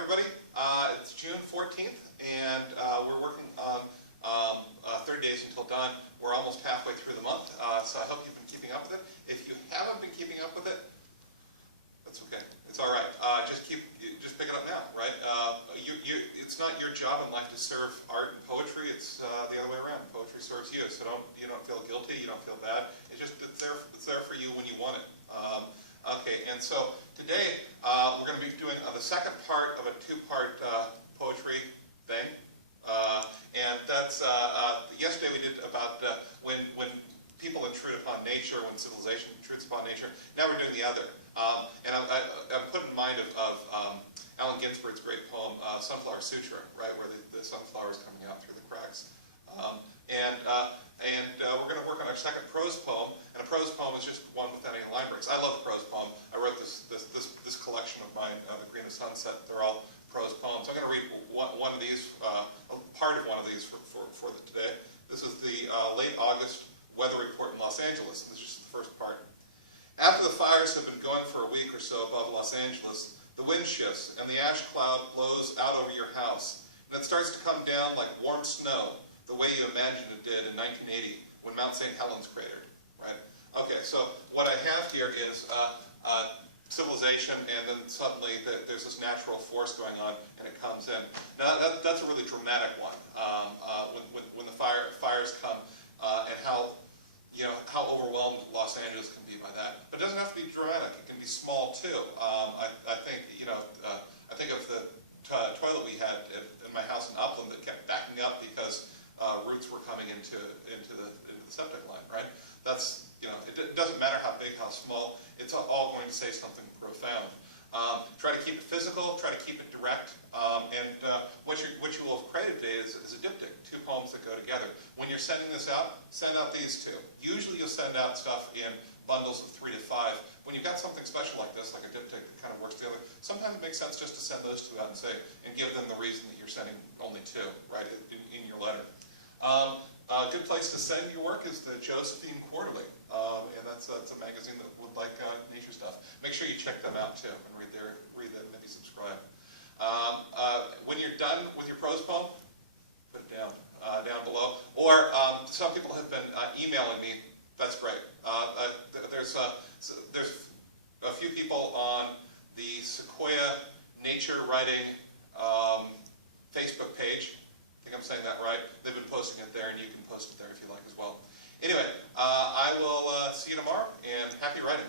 everybody. It's June 14th, and we're working on 30 days until dawn. We're almost halfway through the month, so I hope you've been keeping up with it. If you haven't been keeping up with it, that's okay. It's all right. Just pick it up now, right? It's not your job in life to serve art and poetry. It's the other way around. Poetry serves you, so you don't feel guilty. You don't feel bad. It's there for you when you want it. Okay, and so today we're going to be doing the second part of a two-part poetry thing, and that's yesterday we did about when people intrude upon nature, when civilization intrudes upon nature. Now we're doing the other, and I'm put in mind of Allen Ginsberg's great poem "Sunflower Sutra," right, where the sunflower is coming out through the cracks. We're going to work on our second prose poem, and a prose poem is just one without any line breaks. I love the prose poem. I wrote this collection of mine, The Green of Sunset. They're all prose poems. I'm going to read one of these, part of one of these for today. This is the late August weather report in Los Angeles. This is just the first part. After the fires have been going for a week or so above Los Angeles, the wind shifts and the ash cloud blows out over your house, and it starts to come down like warm snow, the way you imagined it did in 1980 when Mount St. Helens cratered, right? Okay, so what I have here is civilization, and then suddenly there's this natural force going on, and it comes in. Now that's a really dramatic one. When the fires come, and how overwhelmed Los Angeles can be by that. But it doesn't have to be dramatic. It can be small too. I think I think of the toilet we had in my house in Upland that kept backing up because roots were coming into the septic line, right? That's, it doesn't matter how big, how small, it's all going to say something profound. Try to keep it physical, try to keep it direct, and what you will have created today is a diptych, two poems that go together. When you're sending this out, send out these two. Usually you'll send out stuff in bundles of 3 to 5. When you've got something special like this, like a diptych that kind of works together, sometimes it makes sense just to send those two out and give them the reason that you're sending only two, right, in your letter. A good place to send your work is the Josephine Quarterly, and that's a magazine that would like nature stuff. Make sure you check them out too and read them, maybe subscribe. When you're done with your prose poem, put it down below. Or some people have been emailing me. That's great. There's a few people on the Sequoia Nature Writing Facebook page. I think I'm saying that right. They've been posting it there, and you can post it there if you like as well. Anyway, I will see you tomorrow, and happy writing.